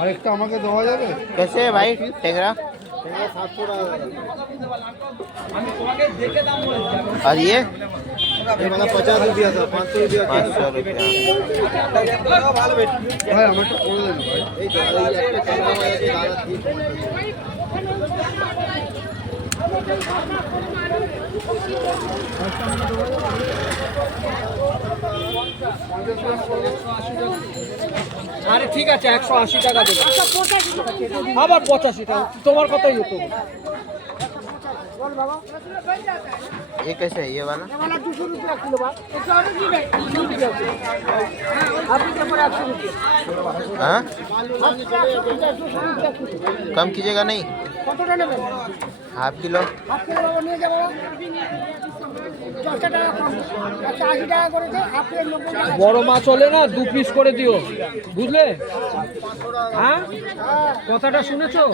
আরেকটা আমাকে দেওয়া যাবে? कैसे है भाई टेंगरा? 700 টাকা। और ये ये वाला 50 रुपया था, 500 रुपया। 500 रुपया। ভাই আমারটা করে দেন ভাই। এই তো এই একটা ক্যামেরা আছে দাদা ঠিক। আরে ঠিক আছে 180 টাকা দেবো। আবার 85 টাকা তোমার কথাই হতো। ये कैसे है ये वाला? 200 रुपया किलो बा। এটা অনেক দিবে 200 रुपया। আপনি তো পরে 100 रुपया। हाँ 200 रुपया किलो। कम कीजिएगा नहीं? কতটা নেবেন? Half kilo. হাফ কিলো বাবা নিয়ে যাবো। 10 টাকা কম। 180 টাকা করে দে, হাফ কিলো 90 টাকা। বড় মাছ হলে না 2 পিস করে দিও। বুঝলে? হ্যাঁ? কথাটা শুনেছো?